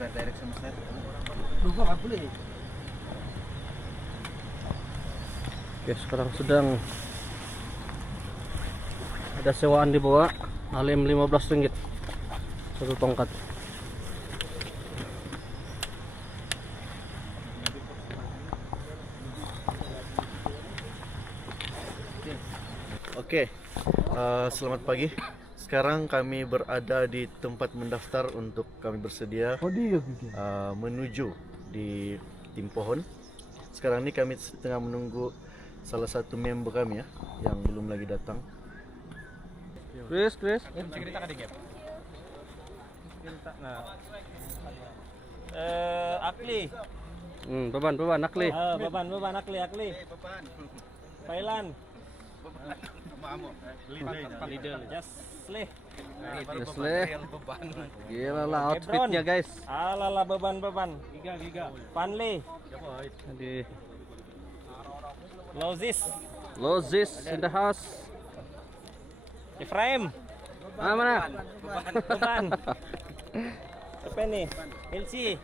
bayar direct sama saya. Lupa nggak boleh. Oke, sekarang sedang ada sewaan di bawah, alim 15 ringgit satu tongkat. Oke, selamat pagi. Sekarang kami berada di tempat mendaftar untuk kami bersedia menuju di tim pohon. Sekarang ini kami tengah menunggu salah satu member kami ya, yang belum lagi datang. Chris. Akli. Beban Akli. Beban Akli. Thailand. Leader. Jasleh. Gila lah outfitnya guys. Alala beban. Panli. Di Lozis. in the house. Efraim. Mana? Beban. Apa nih? Elsie.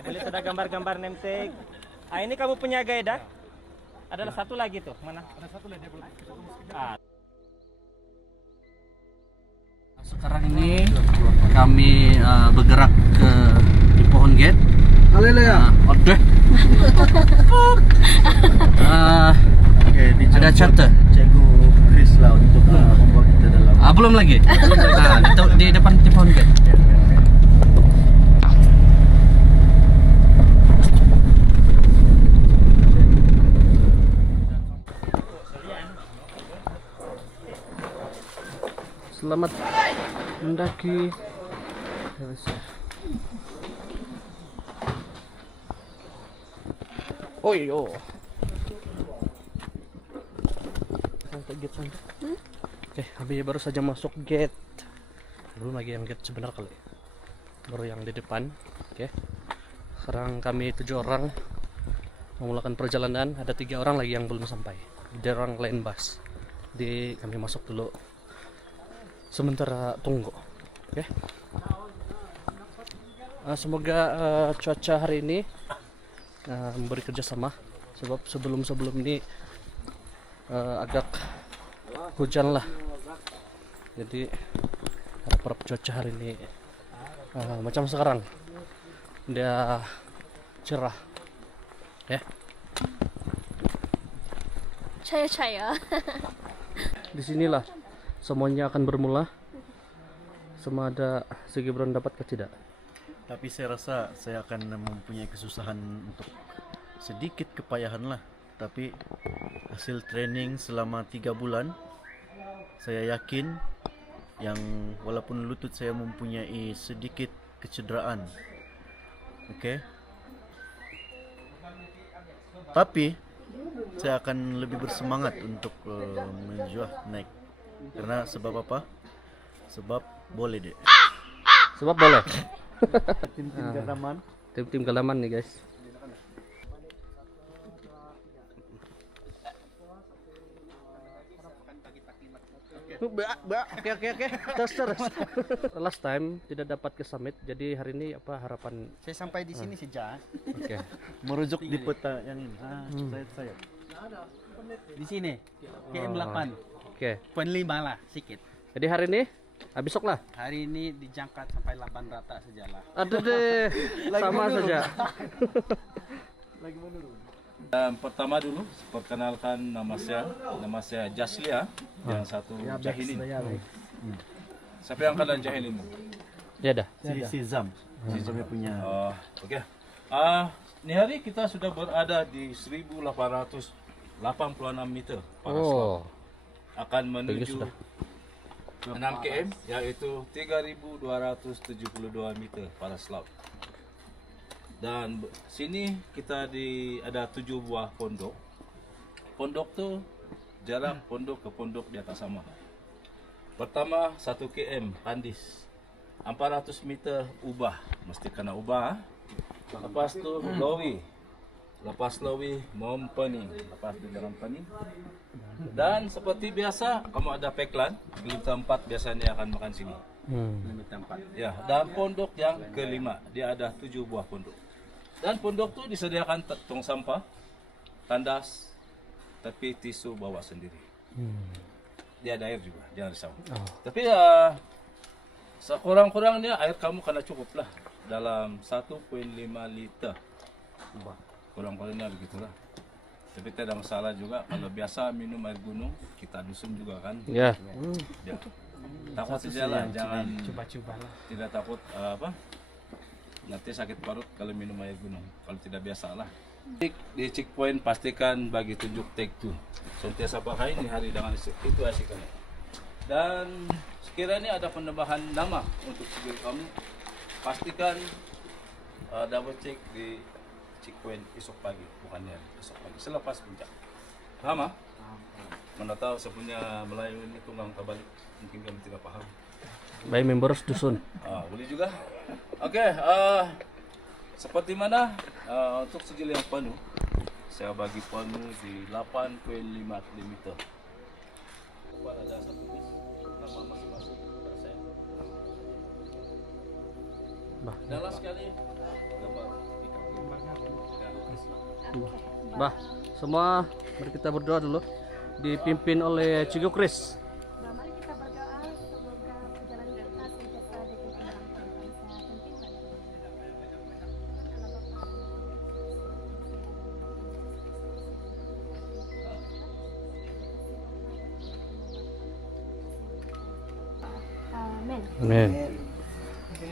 Boleh sudah gambar-gambar name tag. Ini kamu punya guide dah? Ada satu lagi tuh. Mana? Ada satu lagi dia belum. Sekarang ini kami bergerak ke di pohon gate. Haleluya. Oke, Ada charter. Cikgu Chris lah untuk membawa kita dalam. Belum lagi. Di depan di pohon gate. Selamat mendaki. Oh iya. Sampai gate santai. Oke, kami baru saja masuk gate. Belum lagi yang gate sebenar kali. Baru yang di depan. Oke. Sekarang kami 7 orang memulakan perjalanan. Ada 3 orang lagi yang belum sampai. Di orang lain bus. Kami masuk dulu. Sementara tunggu. Oke. Semoga cuaca hari ini memberi kerjasama, sebab sebelum ini agak hujan lah. Jadi harap cuaca hari ini macam sekarang dia cerah. Ya. Caya. Di sinilah semuanya akan bermula. Sama ada si Gibran dapat ke tidak. Tapi saya rasa saya akan mempunyai kesusahan untuk sedikit kepayahan lah. Tapi hasil training selama 3 bulan, saya yakin yang walaupun lutut saya mempunyai sedikit kecederaan. Oke. Tapi saya akan lebih bersemangat untuk menuju naik. Karena sebab apa? Sebab boleh deh. Sebab boleh. Tim-tim galaman. Tim galaman nih guys. Oke. Terus. Last time tidak dapat ke summit. Jadi hari ini apa harapan? Saya sampai di sini sejak. Oke. Merujuk di peta yang ini. Saya. Di sini. KM8. Oke. Poin 5 lah, sedikit. Jadi hari ini besok lah. Hari ini dijangkat sampai 8 rata sejalan. Aduh deh. Sama saja. Pertama dulu perkenalkan nama saya Jaslia, yang satu jahilin. Siapa yang kalian jahilin? Ya dah. Si Zam. Zamnya punya. Oke. Ini hari kita sudah berada di 1886 meter Oh. akan menuju sudah. 6 km, yaitu 3272 meter paras laut. Dan sini kita ada 7 buah pondok. Pondok tuh jarak pondok ke pondok di atas sama. Pertama 1 km Kandis, 400 meter Ubah, mesti kena Ubah. Lepas tu Lowi, lepas Lowi Mompani, lepas di dalam Pani. Dan seperti biasa, kamu ada peklan, gelinta 4 biasanya akan makan sini. Kilometer 4. Ya, dan pondok yang kelima, dia ada 7 buah pondok. Dan pondok tuh disediakan tong sampah, tandas, tapi tisu bawa sendiri. Dia ada air juga, jangan risau. Tapi ya sekurang-kurangnya air kamu karena cukup lah dalam 1,5 liter. Kurang-kurangnya begitulah. Tapi tidak masalah juga kalau biasa minum air gunung, kita dusun juga kan. Ya. Ya. Takut saja lah, jangan Coba-coba lah. tidak takut nanti sakit parut kalau minum air gunung. Kalau tidak biasa lah. Di checkpoint pastikan bagi tunjuk take 2. Sentiasa pakai ini hari dengan itu asiknya. Dan sekiranya ada penambahan nama untuk sigil kamu, pastikan double check di checkpoint esok pagi, bukannya esok pagi selepas puncak. Paham? Mana tahu saya punya Melayu ini tunggang terbalik, mungkin kamu tidak paham. Baik members dusun. Boleh juga. Oke, seperti mana untuk sigil yang penuh, saya bagi penuh di 8,5 km. Ada satu bis, nama masing-masing persen. Bah. Dalam sekali gambar Bah, semua mari kita berdoa dulu. Dipimpin oleh Cigo Chris. Mari kita berdoa semoga perjalanan kita sentiasa dipimpin dalam kehidupan sehat dan Amin. Amin.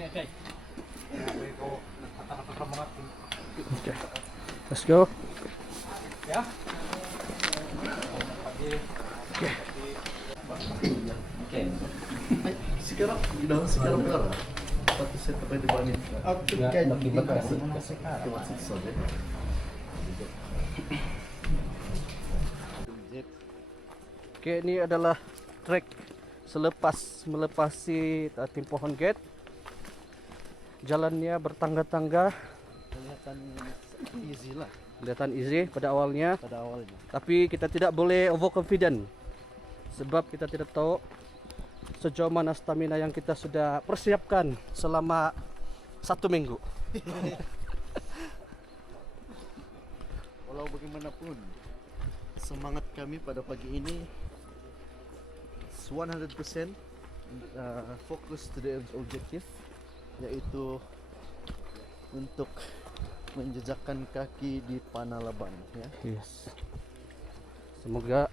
Okay. Let's go. Sekarang berapa? Satu set apa di bawah ini? Oke, ini adalah trek selepas melepasi Timpohon Gate. Jalannya bertangga-tangga, Easy lah kelihatan easy pada awalnya, pada awalnya. tapi kita tidak boleh overconfident sebab kita tidak tahu sejauh mana stamina yang kita sudah persiapkan selama 1 minggu. Walau bagaimanapun, semangat kami pada pagi ini 100% fokus to the objective, yaitu untuk menjejakkan kaki di Panalaban, ya. Yes. Semoga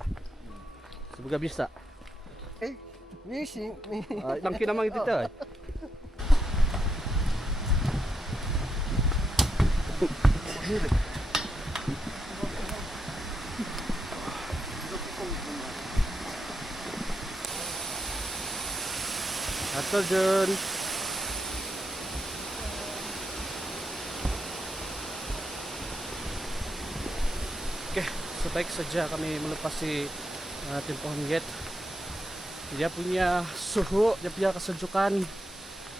bisa. Misi. Nangkin namang itu tayo. Atau John. Oke, sebaik saja kami melepasi Timpohon Gate. Dia punya suhu, dia punya kesejukan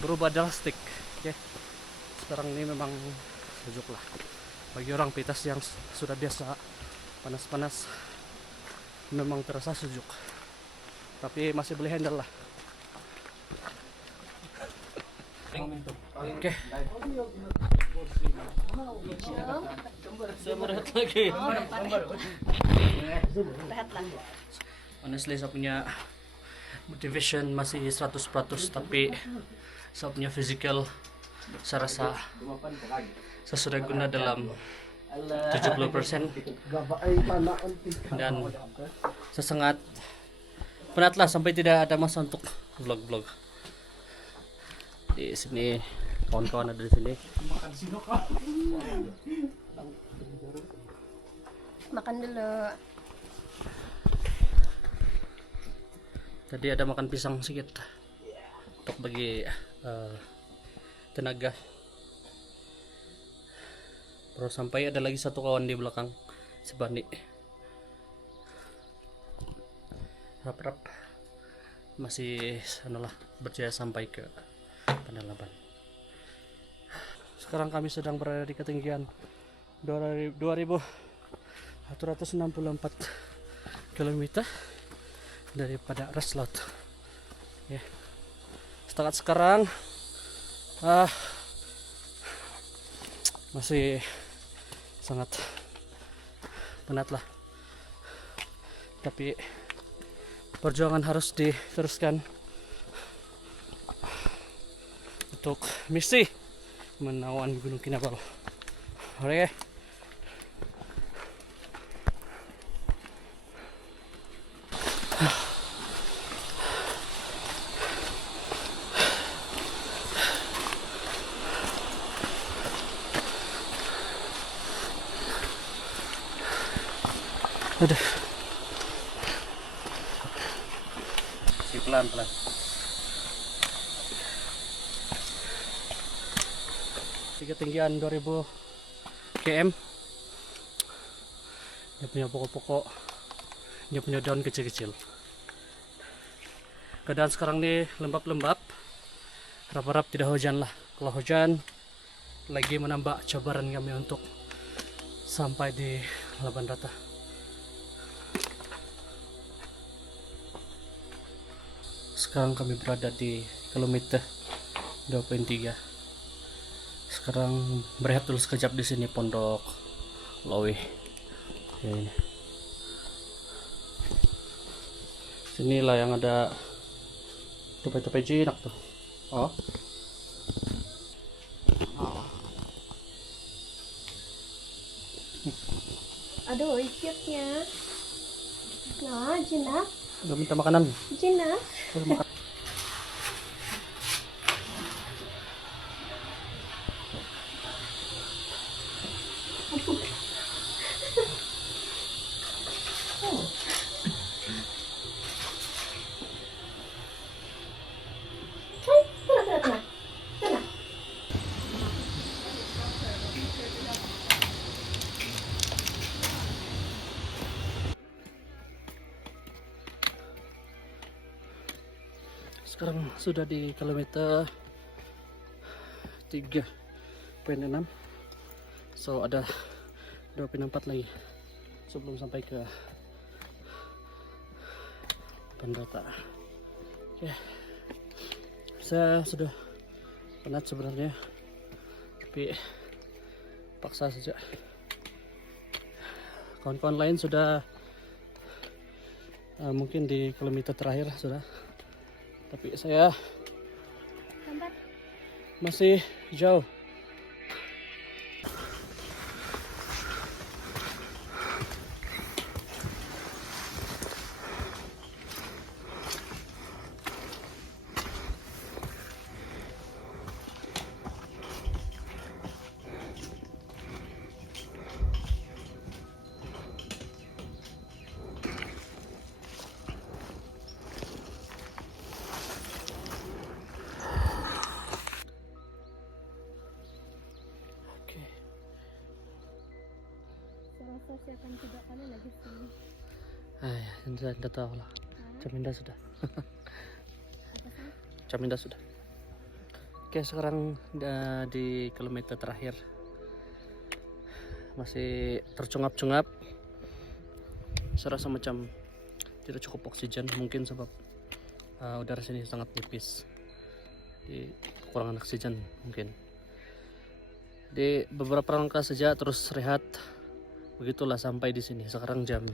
berubah drastik. Oke, sekarang ini memang sejuk lah. Bagi orang pitas yang sudah biasa panas-panas, memang terasa sejuk. Tapi masih boleh handle lah. Oke. Saya berat lagi. Honestly, saya punya motivation masih 100%, tapi saya punya physical saya rasa saya sudah guna dalam 70%, dan saya sangat penat lah sampai tidak ada masa untuk vlog-vlog. Di sini kawan-kawan ada di sini. Makan dulu. Tadi ada makan pisang sedikit untuk bagi tenaga. Baru sampai ada lagi satu kawan di belakang, si Bani. Rap-rap masih sanalah berjaya sampai ke Panalaban. Sekarang kami sedang berada di ketinggian 2.164 km daripada Reslot. Ya. setakat sekarang masih sangat penat lah, tapi perjuangan harus diteruskan untuk misi menawan Gunung Kinabalu. Oke. Aduh. Si pelan-pelan. Di ketinggian 2000 km. Dia punya pokok-pokok, dia punya daun kecil-kecil. Keadaan sekarang ini lembab-lembab, harap-harap tidak hujan lah. Kalau hujan lagi menambah cabaran kami untuk sampai di Laban Rata. Sekarang kami berada di kilometer 2.3. Sekarang berehat dulu sekejap di sini Pondok Lowe. Ya, ini. Sinilah yang ada tupai-tupai jinak tuh. Oh. Aduh, cute-nya. Nah, jinak. Udah minta makanan. Jinak. Sekarang sudah di kilometer 3.6. So ada 2.4 lagi sebelum sampai ke Pandota. Oke. Saya sudah penat sebenarnya, tapi paksa saja. Kawan-kawan lain sudah mungkin di kilometer terakhir sudah, tapi saya Lambat. masih jauh. Saya rasa saya akan 3 kali lagi sini. Tidak tahu lah. Caminda sudah. Apa sih? Caminda sudah. Oke, sekarang di kilometer terakhir. Masih tercungap-cungap. Saya rasa macam tidak cukup oksigen, mungkin sebab udara sini sangat nipis. Di kekurangan oksigen mungkin. Di beberapa langkah saja terus rehat. Begitulah sampai di sini. Sekarang jam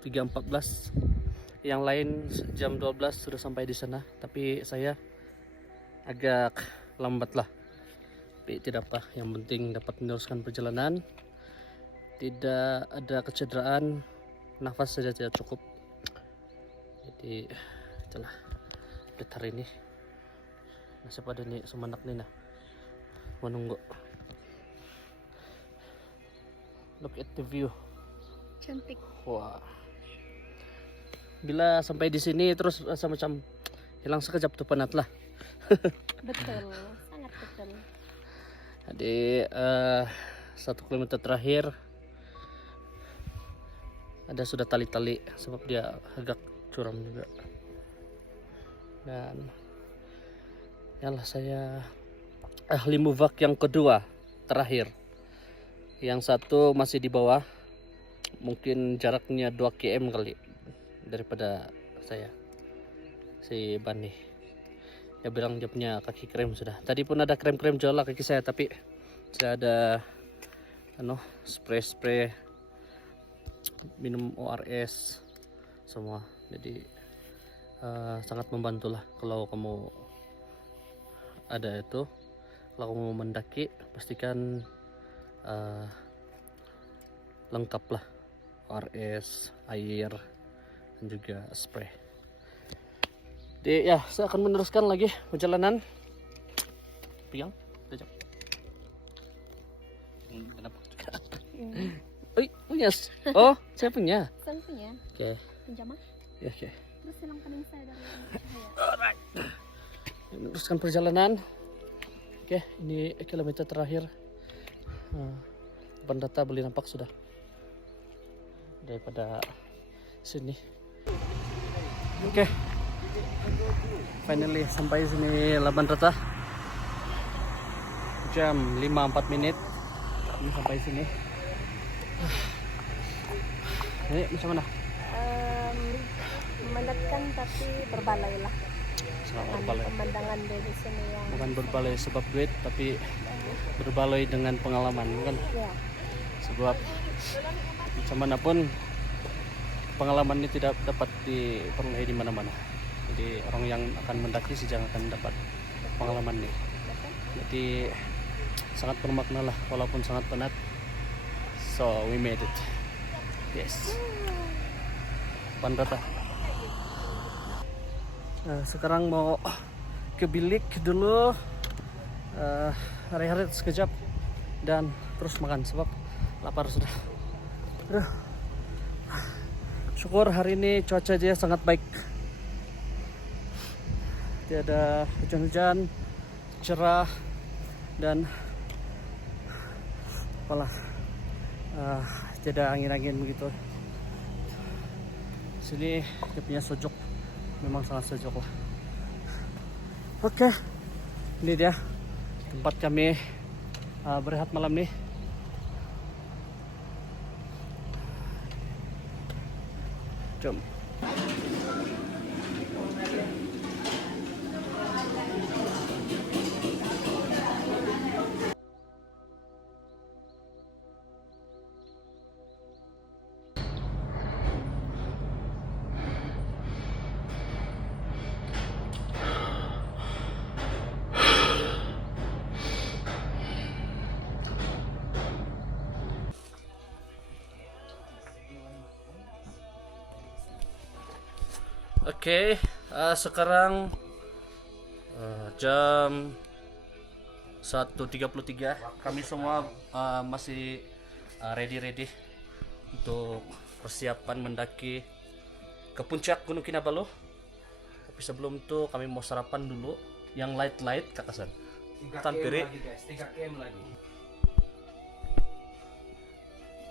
3.14. Yang lain jam 12 sudah sampai di sana, tapi saya agak lambat lah. Tapi tidak apa, yang penting dapat meneruskan perjalanan. Tidak ada kecederaan, nafas saja tidak cukup. Jadi itulah update hari ini. Masih pada nih sumanak nih nah. Menunggu. Look at the view. Cantik. Wah. Bila sampai di sini terus rasa macam hilang sekejap tuh penat lah. Betul, sangat betul. Jadi 1 kilometer terakhir ada sudah tali-tali sebab dia agak curam juga. Dan yalah saya ahli muvak yang kedua terakhir. Yang satu masih di bawah, mungkin jaraknya 2 km kali daripada saya, si Bani. Dia bilang dia punya kaki krem sudah. Tadi pun ada krem-krem jual lah kaki saya, tapi saya ada spray minum ORS semua. Jadi sangat membantu lah kalau kamu ada itu. Kalau kamu mendaki pastikan lengkap lah, ORS, air, dan juga spray. Jadi ya, saya akan meneruskan lagi perjalanan. Pegang, tajam. Kenapa? Punya. Oh, saya punya. Saya punya. Oke. Pinjam ah. Ya, oke. Terus silang paling saya dari cahaya. Meneruskan perjalanan. Oke, ini kilometer terakhir. Depan data boleh nampak sudah daripada sini. Oke, finally sampai sini Laban Rata. Jam 5.04 menit kami sampai sini. Ini macam mana? Memenatkan tapi berbalai lah. Selamat berbaloi. Pemandangan dari sini yang Bukan berbaloi sebab duit, tapi berbaloi dengan pengalaman kan. ya. Sebab macam mana pun pengalaman ini tidak dapat diperoleh di mana-mana. Jadi orang yang akan mendaki saja akan dapat pengalaman ini. Jadi sangat bermakna lah walaupun sangat penat. So we made it. Yes. Panrata. Sekarang mau ke bilik dulu, hari-hari sekejap dan terus makan sebab lapar sudah. Aduh. Syukur hari ini cuaca dia sangat baik, tiada hujan-hujan, cerah dan apalah, tiada angin-angin begitu. Sini dia punya sejuk, memang sangat sejuk lah. Oke, ini dia tempat kami berehat malam nih. Jom. Oke, sekarang jam 1.33. Kami semua masih ready untuk persiapan mendaki ke puncak Gunung Kinabalu. Tapi sebelum itu kami mau sarapan dulu yang light Kak Hasan. 3 Tampiri. km lagi guys, 3 km lagi.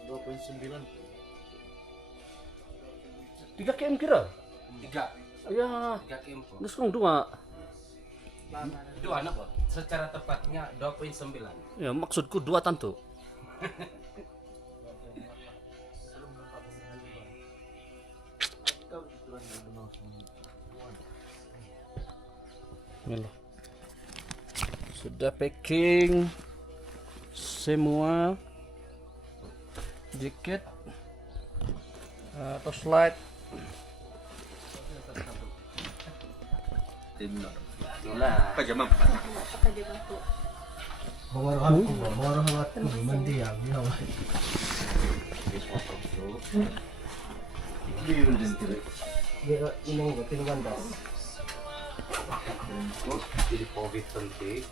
2.9. 3 km kira? 3 Ya, 3 km po. terus kong dua. Dua anak po. Secara tepatnya 2.9. Ya, maksudku 2 tantu. Inilah. Sudah packing semua, jaket, torchlight. Jadi COVID penting.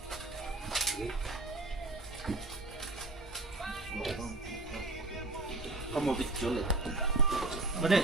Kamu bicara. Mana?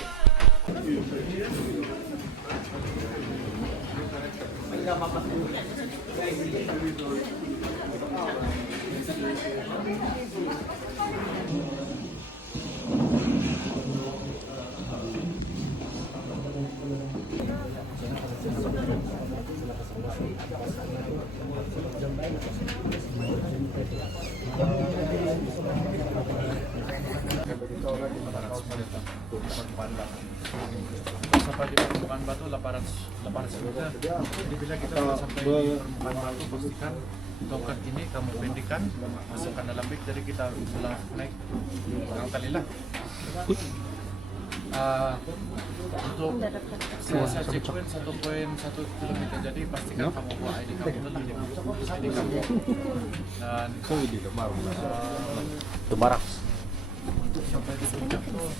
Sampai di permukaan batu 800 meter. Jadi bila kita sudah sampai di permukaan batu, pastikan tongkat ini kamu pendekkan, masukkan dalam bag, jadi kita belah naik kali lah. Untuk saya checkpoint 1,1 km, jadi pastikan kamu bawa ID kamu dulu, ID kamu dan untuk sampai di puncak tuh,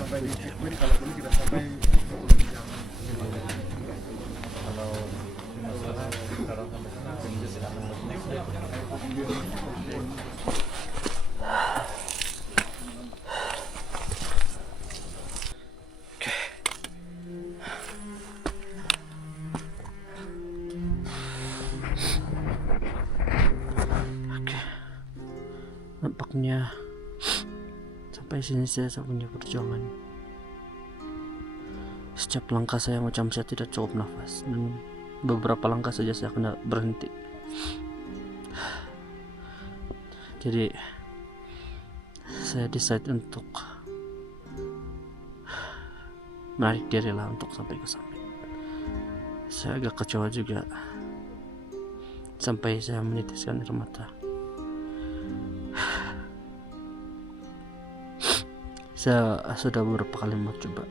sampai di checkpoint kalau boleh kita sampai 10 jam. Kalau masalah kalau sampai sana kita silakan next day. Nampaknya sampai sini saya punya perjuangan. Setiap langkah saya macam saya tidak cukup nafas, dan beberapa langkah saja saya kena berhenti. Jadi saya decide untuk menarik diri lah untuk sampai ke summit. Saya agak kecewa juga sampai saya menitiskan air mata. Saya sudah beberapa kali mau coba,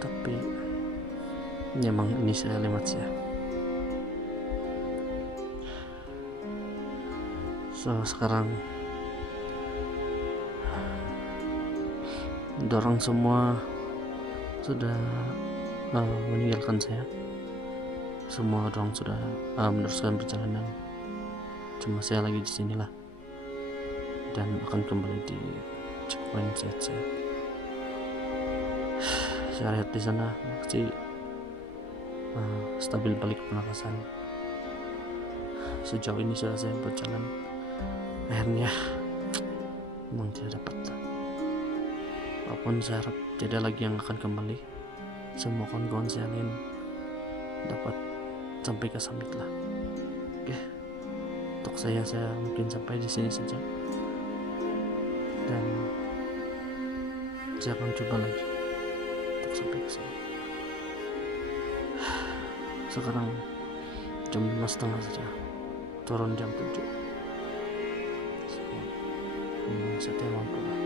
tapi memang ini saya limit saya. So sekarang dorong semua sudah meninggalkan saya. Semua orang sudah meneruskan perjalanan. Cuma saya lagi di sinilah, dan akan kembali di checkpoint CC. Saya lihat di sana masih stabil balik pernafasan. Sejauh ini sudah saya berjalan, akhirnya memang tidak dapat. Walaupun saya harap tidak lagi yang akan kembali, semua kawan-kawan saya lain dapat sampai ke summit lah. Oke, untuk saya mungkin sampai di sini saja, dan saya akan coba lagi untuk sampai ke summit. Sekarang jam 5:30 saja, turun jam 7. Saya tidak mampu lah.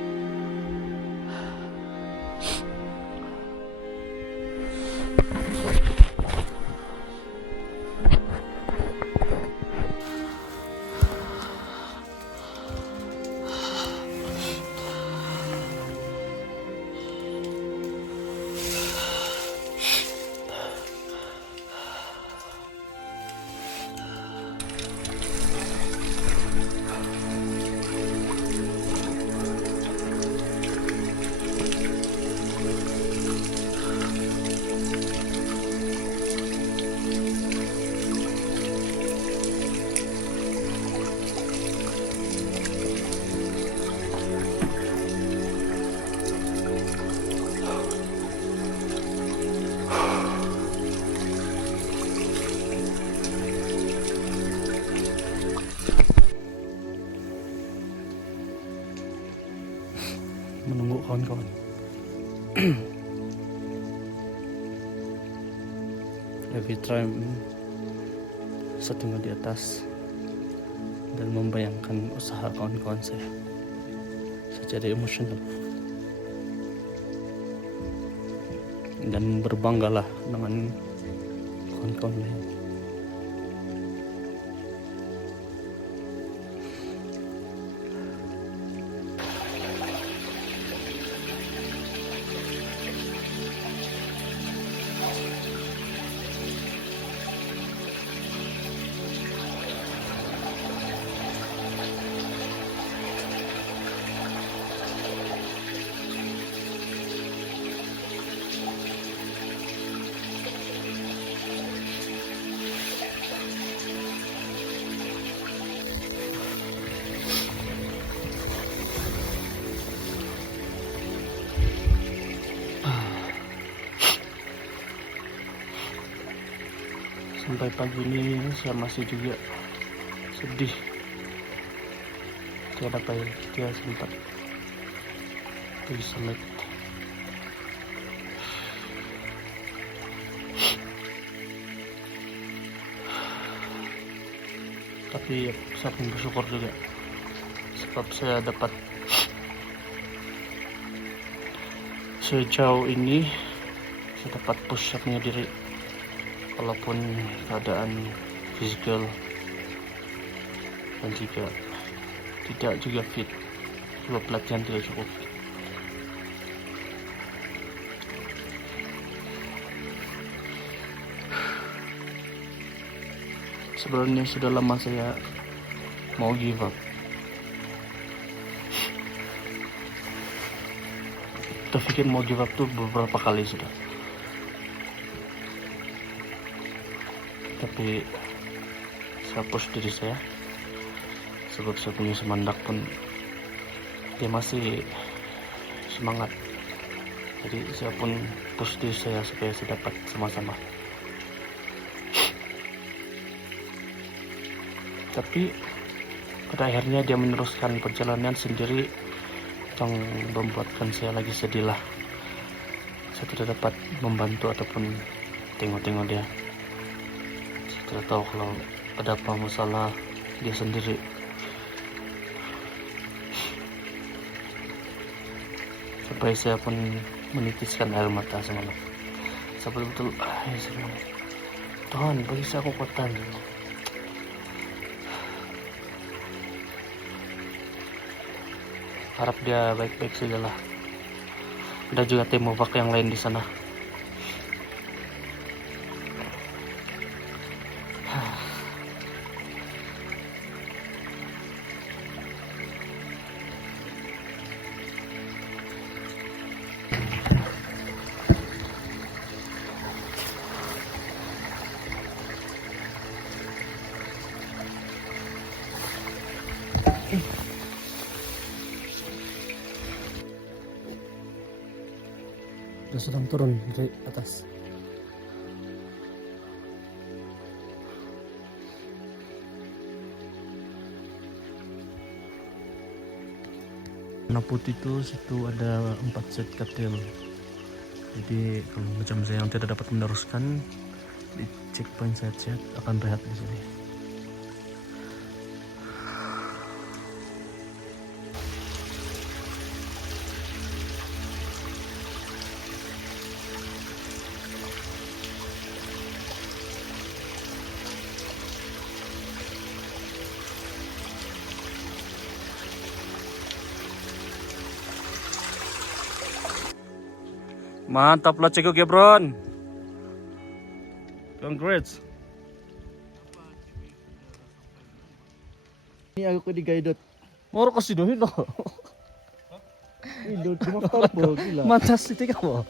Menunggu kawan-kawan. Every time saya tengok di atas dan membayangkan usaha kawan-kawan saya jadi emosional dan berbanggalah dengan kawan-kawan lain. Sampai pagi ini saya masih juga sedih tiada apa ya, dia sempat pergi summit. Tapi saya pun bersyukur juga sebab saya dapat sejauh ini saya dapat push up-nya diri walaupun keadaan fisikal dan juga tidak juga fit, juga pelatihan tidak cukup. Sebenarnya sudah lama saya mau give up. Terpikir mau give up tuh beberapa kali sudah. Tapi saya push diri saya sebab saya punya semandak pun dia masih semangat. Jadi saya pun push diri saya supaya saya dapat sama-sama. Tapi pada akhirnya dia meneruskan perjalanan sendiri yang membuatkan saya lagi sedih lah. Saya tidak dapat membantu ataupun tengok-tengok dia. Saya tidak tahu kalau ada apa masalah dia sendiri. Sampai saya pun menitiskan air mata semalam. Saya betul-betul Tuhan bagi saya kekuatan. Harap dia baik-baik saja lah. Ada juga tim Mobak yang lain di sana. Sudah sedang turun dari atas. Warna putih itu situ ada 4 set katil. Jadi kalau macam saya yang tidak dapat meneruskan di checkpoint set akan rehat di sini. Mantap lah Ceko Gebron. Congrats. Ini aku di guided. Mau kasih dohin loh. Ini cuma turbo gila. Mantas itu kamu.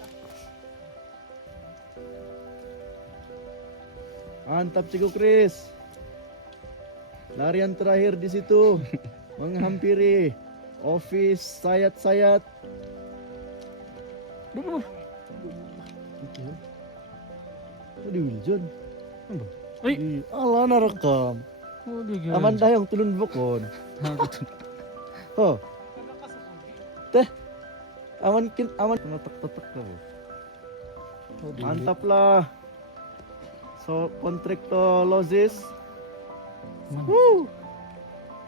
Mantap Ciko Chris. Larian terakhir di situ menghampiri office sayat-sayat. Di Wiljon. Ala narekam. Aman dayang tulun bukon. Oh. Teh. Aman tetek kamu. Mantap lah. So kontraktolosis.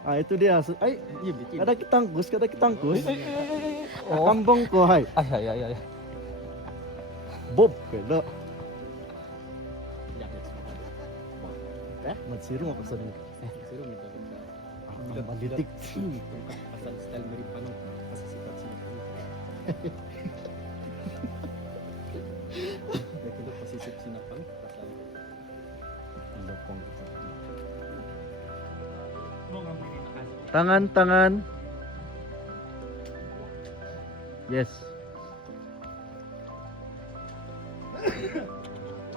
Ah itu dia. Ay, ada ketangkus. Kambong ko hai. Ay. Bob keda. Matsiru apa sih? Siru minta Malitik. pasal style mirip panu, pasal sifat sini. Dah kita pasal sifat sini panu, pasal lokong. Tangan. Yes.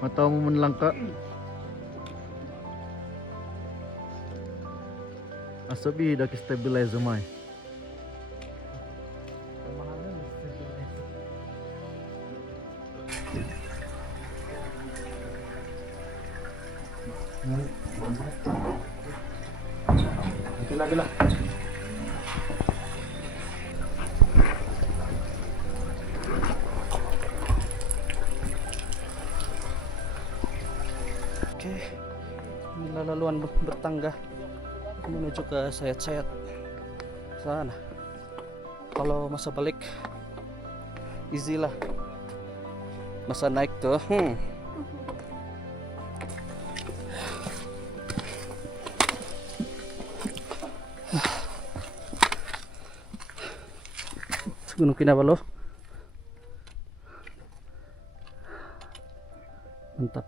Mata mo menlangka. Asabi dah stabilize mai. laluan bertangga menuju ke sayat-sayat sana. Kalau masa balik easy lah. Masa naik tuh Gunung Kinabalu. Mantap.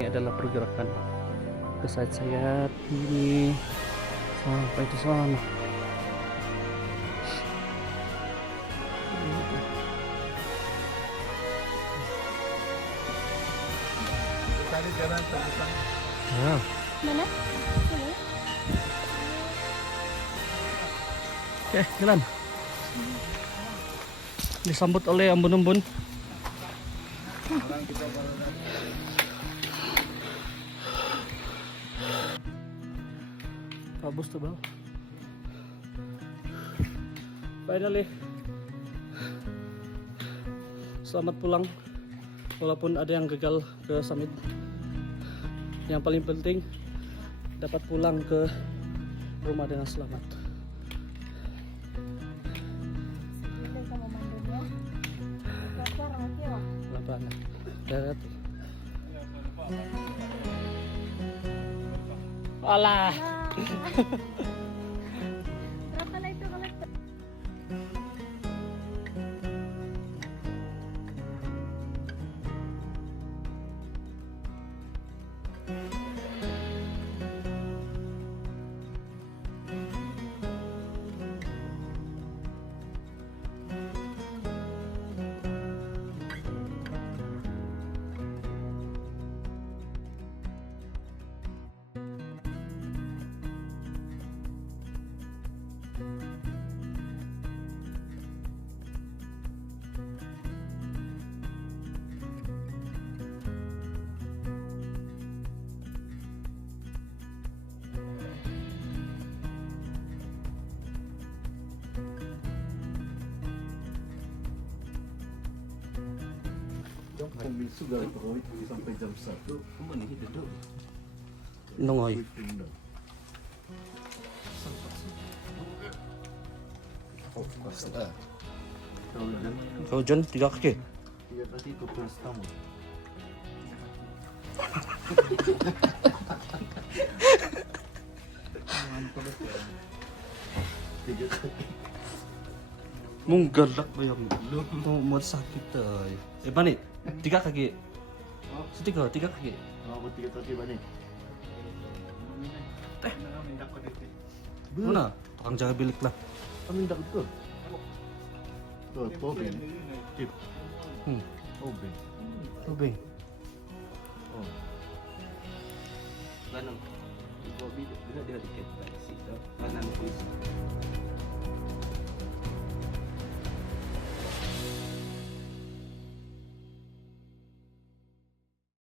Ini adalah pergerakan ke sayat-sayat ini sampai di sana. Nah, Mana? Sini. oke, jalan. Disambut oleh embun-embun. Bagus tuh bang. Finally, selamat pulang. Walaupun ada yang gagal ke summit, yang paling penting dapat pulang ke rumah dengan selamat. Kita sama mandonya. Keluar nanti lah. Pelan-pelan. Darat. Alah. Berapa lah itu kalau sampai jam 1 kemana ini duduk Nongoy. Kau John 3 kaki. Iya berarti itu kelas tamu. Munggalak bayang lu mau sakit bani 3 kaki. Tiga kaki. Oh, 3 kaki banyak. Mana? Tukang jaga bilik lah. Kami tak betul. Tuh, tobeng. Tip. Tobeng. Tubing. Oh. Ganun. Ikaw, bila dia tiket ba? Sito. Kanan po